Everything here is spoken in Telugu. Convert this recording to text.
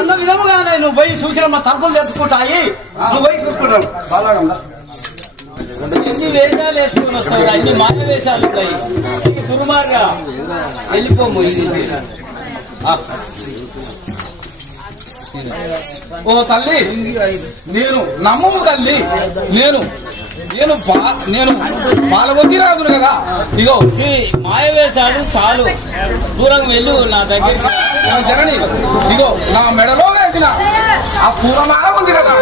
అన్న విధముగానే నువ్వు పోయి సూచన మా తరపులు తెచ్చుకుంటాయి. నువ్వు పోయి చూసుకుంటావు. ఎన్ని వేషాలు వేసుకుని వస్తావు, అన్ని మాయ వేషాలు ఉంటాయి. దుర్మార్గా వెళ్ళిపోము. ఓ తల్లి, నేను నమ్మము తల్లి. నేను నేను నేను పాలవతి రాజును కదా. ఇగో మాయ వేషాలు చాలు, దూరం వెళ్ళు నా దగ్గరికి. జగని, ఇగో నా మెడలో వేసిన ఆ పూలమాల ఉంది కదా.